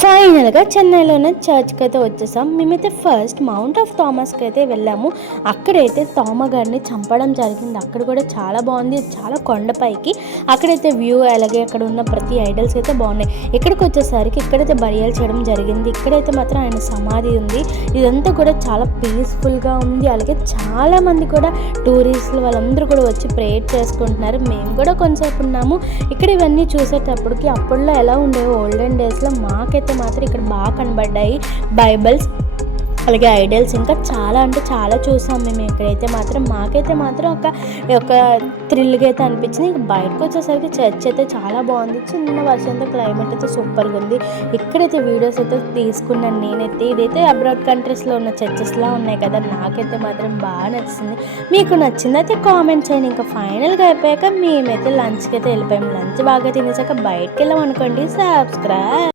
ఫైనల్గా చెన్నైలోనే చర్చ్కి అయితే వచ్చేసాం. మేమైతే ఫస్ట్ మౌంట్ ఆఫ్ థామస్కి అయితే వెళ్ళాము. అక్కడైతే థామా గారిని చంపడం జరిగింది. అక్కడ కూడా చాలా బాగుంది, చాలా కొండపైకి. అక్కడైతే వ్యూ, అలాగే అక్కడ ఉన్న ప్రతి ఐడల్స్ అయితే బాగున్నాయి. ఇక్కడికి వచ్చేసరికి ఇక్కడైతే బరియల్ చేయడం జరిగింది. ఇక్కడైతే మాత్రం ఆయన సమాధి ఉంది. ఇదంతా కూడా చాలా పీస్ఫుల్గా ఉంది. అలాగే చాలా మంది కూడా టూరిస్టులు వాళ్ళందరూ కూడా వచ్చి ప్రేయర్ చేసుకుంటున్నారు. మేము కూడా కొంతసేపు ఉన్నాము. ఇక్కడ ఇవన్నీ చూసేటప్పటికి అప్పట్లో ఎలా ఉండేవి ఓల్డెన్ డేస్లో మాకైతే మాత్రం ఇక్కడ బాగా కనబడ్డాయి బైబిల్స్, అలాగే ఐడల్స్. ఇంకా చాలా అంటే చాలా చూసాం మేము ఇక్కడైతే మాత్రం. మాకైతే మాత్రం ఒక థ్రిల్గా అయితే అనిపించింది. ఇంకా బయటకు వచ్చేసరికి చర్చ్ అయితే చాలా బాగుంది. చిన్న వర్షంతో క్లైమేట్ అయితే సూపర్గా ఉంది. ఇక్కడైతే వీడియోస్ అయితే తీసుకున్నాను నేనైతే. ఇదైతే అబ్రాడ్ కంట్రీస్లో ఉన్న చర్చెస్లా ఉన్నాయి కదా, నాకైతే మాత్రం బాగా నచ్చింది. మీకు నచ్చింది అయితే కామెంట్ చేయండి. ఇంకా ఫైనల్గా అయిపోయాక మేమైతే లంచ్కి అయితే వెళ్ళిపోయాము. లంచ్ బాగా తినేసాక బయటకు వెళ్ళాం అనుకోండి. సబ్స్క్రైబ్.